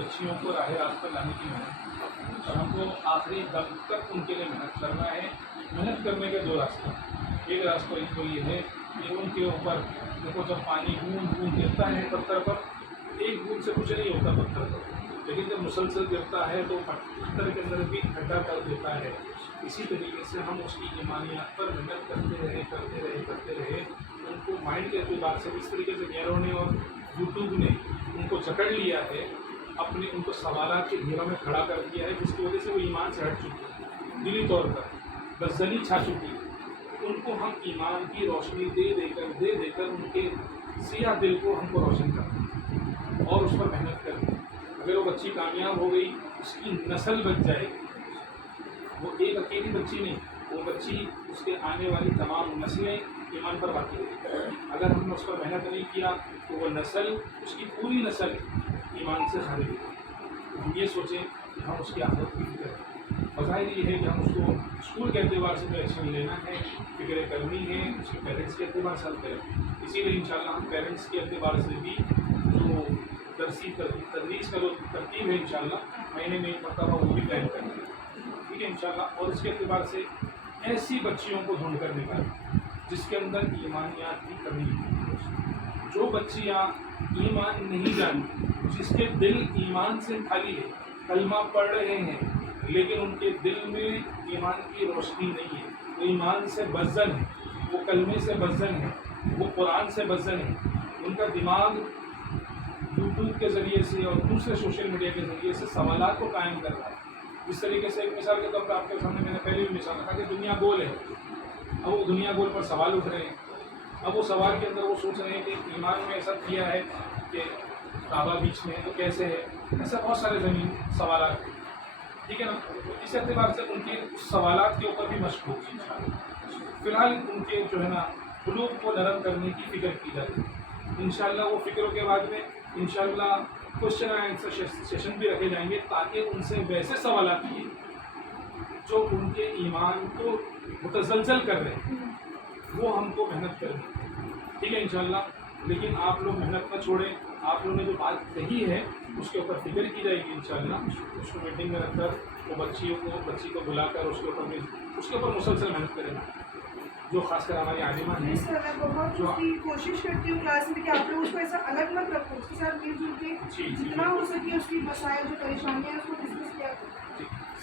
बच्चियों को राह रास्त पर लाने की मेहनत, और हमको आखिरी दम तक उनके लिए मेहनत करना है। मेहनत करने के दो रास्ते, एक रास्ता इनको ये है कि उनके ऊपर देखो जब पानी बूंद बूंद गिरता है पत्थर पर, एक बूंद से कुछ नहीं होता पत्थर पर, लेकिन जब मुसलसल गिरता है तो पत्थर के अंदर भी खड्डा कर देता है। इसी तरीके से हम उसकी ईमानियात पर मेहनत करते रहे। उनको माइंड के एतबार से इस तरीके से गैरों ने और यूट्यूब ने उनको जकड़ लिया है, अपने उनको सवालात के घेरों में खड़ा कर दिया है, जिसकी वजह से वो ईमान से हट चुके हैं, दिली तौर पर बदजनी छा चुकी है। उनको हम ईमान की रोशनी दे देकर उनके सिया दिल को हमको रोशन करना और उस पर मेहनत करनी। अगर वो बच्ची कामयाब हो गई, उसकी नस्ल बच जाएगी। वो एक अकेली बच्ची नहीं, वो बच्ची उसके आने वाली तमाम नस्लें ईमान पर बाकी रहेगी। अगर हमने उस पर मेहनत नहीं किया तो वो नस्ल, उसकी पूरी नस्ल ईमान से खाली रहेगी। हम ये सोचें कि हम उसकी आदत की फिक्र करें। बज़ाहिर ये है कि हम उसको स्कूल के एतबार से जो एक्शन लेना है, फिक्र करनी है, उसके पेरेंट्स के एतबार से करें। इसीलिए इंशाल्लाह हम पेरेंट्स के एतबार से भी जो तदरीस का जो तरतीब है इंशाल्लाह महीने में एक मरतबा वो भी प्लान करेंगे, ठीक है इंशाल्लाह। और इसके एतबार से ऐसी बच्चियों को ढूंढ कर निकालें जिसके अंदर ईमानियात की कमी है। जो बच्चियाँ ईमान नहीं जानती, जिसके दिल ईमान से खाली है, कलमा पढ़ रहे हैं लेकिन उनके दिल में ईमान की रोशनी नहीं है, वो ईमान से बज़्ज़न है, वो कलमे से बज़्ज़न है, वो कुरान से बज़्ज़न है। उनका दिमाग यूट्यूब के ज़रिए से और दूसरे सोशल मीडिया के ज़रिए से सवालात को कायम कर रहा है। इस तरीके से एक मिसाल के तौर पर आपके सामने मैंने पहले भी मिसाल रखा कि दुनिया गोल है, अब वो दुनिया गोल पर सवाल उठ रहे हैं। अब वो सवाल के अंदर वो सोच रहे हैं कि ईमान में ऐसा किया है कि काबा बीच में है तो कैसे है, ऐसा बहुत सारे ज़मीन सवाल, ठीक है ना। इस एतबार से उनके सवालात के ऊपर भी मशक होगी इंशाअल्लाह। फ़िलहाल उनके जो है ना क़ुलूब को नरम करने की फ़िक्र की जाती है इंशाअल्लाह। वो फ़िक्रों के बाद में इंशाअल्लाह क्वेश्चन एंड आंसर सेशन भी रखे जाएंगे ताकि उनसे वैसे सवालात किए जो उनके ईमान को मुतज़लज़ल कर रहे हैं, वो हमको मेहनत करनी, ठीक है इंशाअल्लाह। लेकिन आप लोग मेहनत न छोड़ें। आप लोगों ने जो बात कही है उसके ऊपर फिक्र की जाएगी इंशाअल्लाह। उसको मीटिंग में रखकर वो बच्ची को बुलाकर उसके ऊपर मुसलसल मेहनत करेंगे, जो खासकर हमारी आलिमा हैं। मैं बहुत उसकी कोशिश करती हूँ क्लास में कि आप लोग उसको ऐसा अलग मत रखो, उसके साथ मिलजुल के जितना हो सके उसकी मसाइल जो परेशानियाँ हैं उसको डिस्कस किया करो।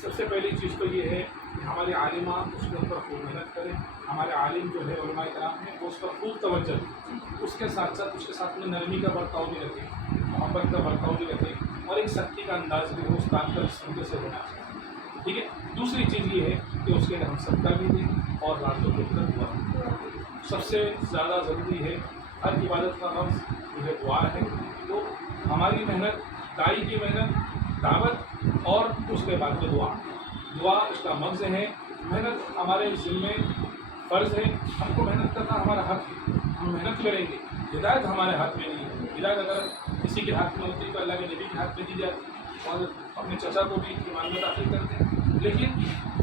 सबसे पहली चीज़ तो ये है कि हमारे आलिमा उसके ऊपर खूब मेहनत करें। हमारे आलिम जो है उलमा कराम हैं वो उस पर खूब तवज्जो दें। उसके साथ में नरमी का बर्ताव भी रखें, मोहब्बत का बर्ताव भी रखें और एक सख्ती का अंदाज भी हो, उस्ताद का इस तरीके से होना चाहिए, ठीक है। दूसरी चीज़ ये है कि उसके लिए हम सबका भी दें और रातों को दुआ। सबसे ज़्यादा ज़रूरी है, हर इबादत का रमज़ जो है दुआ है। तो हमारी मेहनत, दाई की मेहनत, दावत और उसके बाद में दुआ उसका मग़ज़ है। मेहनत हमारे ज़िम्मे फ़र्ज़ है, हमको मेहनत करना हमारा हक़ है, हम मेहनत करेंगे। हिदायत हमारे हाथ में नहीं है, हिदायत अगर किसी के हाथ में होती तो अल्लाह के नबी के हाथ में दी जाती और अपने चचा को भी ईमान में दाखिल करते हैं, लेकिन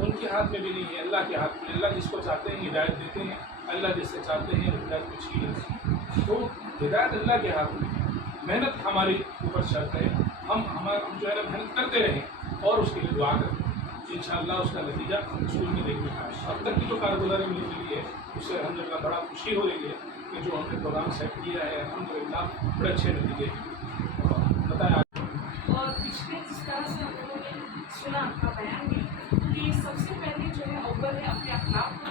उनके हाथ में भी नहीं है, अल्लाह के हाथ में। अल्लाह जिसको चाहते हैं हिदायत देते हैं, अल्लाह जिससे चाहते हैं हिदायत को छीन लेते हैं। तो हिदायत अल्लाह के हाथ में, मेहनत हमारे ऊपर शर्त है। हम जो है ना मेहनत करते रहें और उसके लिए दुआ करें, इंशाअल्लाह उसका नतीजा स्कूल में देखने का है। अब तक की जो कारगुजारी मिली है उससे अल्हम्दुलिल्लाह बड़ा खुशी हो रही है कि जो हमने प्रोग्राम सेट किया है अल्हम्दुलिल्लाह बड़े अच्छे नतीजे बताया। और पिछले जिस तरह से हम लोगों ने सुना आपका बयान भी कि सबसे पहले जो है अव्वल है अपने अखलाक